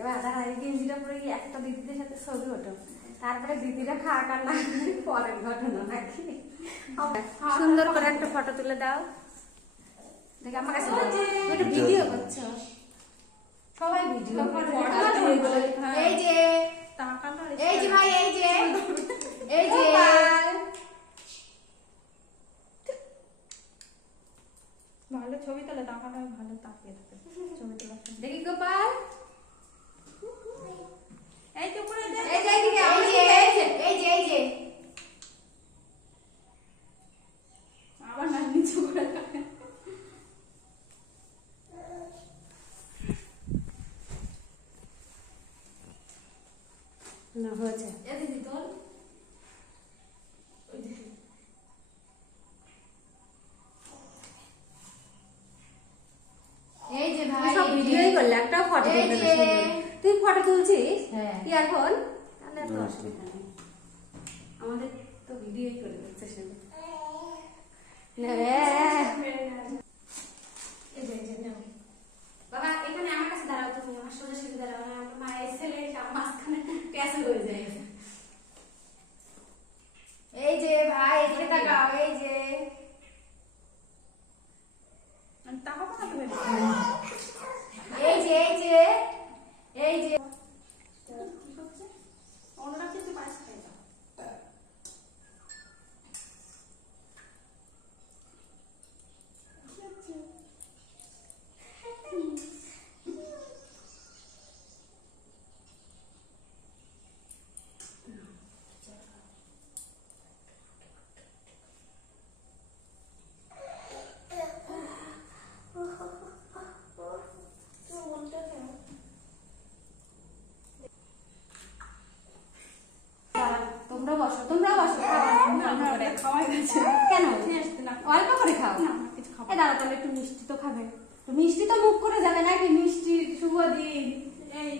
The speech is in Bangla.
এবার আধার গেঞ্জিটা পরে গিয়ে একটা দিদিদের সাথে ছবি ওঠো, তারপরে দিদিরা খাওয়া কান্না পরের ঘটনা নাকি। সুন্দর করে একটা ফটো তুলে দাও। দেখি আমার কাছে একটা ভিডিও করছো, সবাই ভিডিও। এই যে এই যে ভাই, এই যে এই যে ভালো ছবি তোলে, টাকাটা ভালো তাকিয়ে থাকে ছবি তোলা। দেখি গোপাল, এই তো উপরে এই যে এইদিকে, এই যে এই যে এই যে এই যে আবার না নিচু করে না হয়েছে। এই দিদি তোল, ওই দিদি এই যে ভাই সব ভিডিওই করলে, একটা ফটো তুলতে না। তুই ফটো তুলছিস কি এখন? তাহলে তো অসুবিধা নেই, আমাদের তো ভিডিওই করে দিচ্ছে শুধু। বাবা এখানে আমার কাছে দাঁড়াও, তুমি আমার সোজা সোজা দাঁড়াও, না আমার মায়ের ছেলে মাঝখানে ক্যাসেল হয়ে যায়। এই যে ভাই এদিকে তাকাও, এই যে টাকা না তুমি এই যে এই যে এই যে কি করছে ওনারা কিন্তু পাঁচ খাই দাও। তোমরা বসো, তোমরা বসো, খাওয়াই গেছে কেন না অল্প করে খাও না কিছু খাবো। এই দাঁড়া, তাহলে একটু মিষ্টি তো খাবে, তো মিষ্টি তো মুখ করে যাবে নাকি? মিষ্টি শুভ দিন। এই